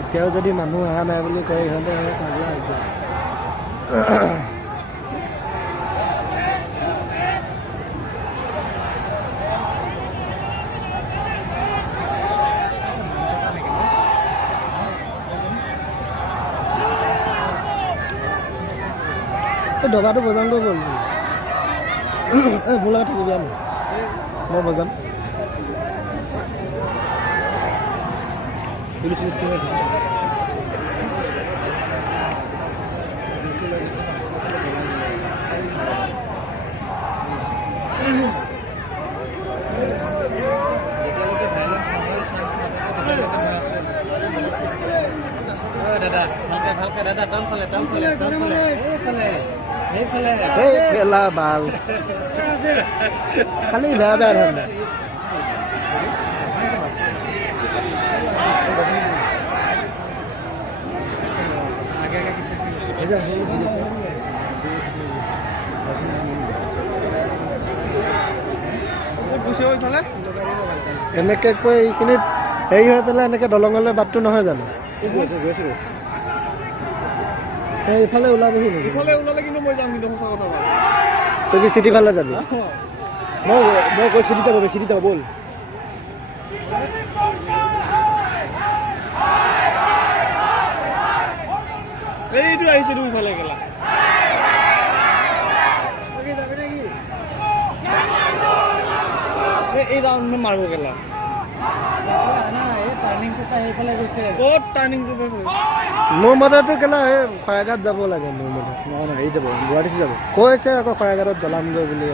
এতিয়াও যদি মানুহ অহা নাই বুলি কয় ইহঁতে পাগলা হৈছে। ডবাটো বজাম গৈ গ'ল মোৰ লগত থাকিবি আমি মই বজাম পুলিচ দাদা ভালকে দাদা তলফালে খেলা বাল খালি বেয়া বেয়া ধান্দা এনেকে কৈ এইখিনিত হেৰি হৈ পেলাই এনেকে দলঙলৈ বাটটো নহয় জানো এইফালে ওলাবহি নেকি তই কি চিটি ফালে যাবি মই কৈ চিটি যাব বল এইটো আহিছে তুমি ফালে গেলা এই মাৰিব গেলা মোৰ মতেতো কেলা খৰাঘাট যাব লাগে মোৰ মতে নহয় হেৰি যাব গুৱাহাটী যাব কৈছে আকৌ খৰাঘাটত জ্বলামগৈ বুলি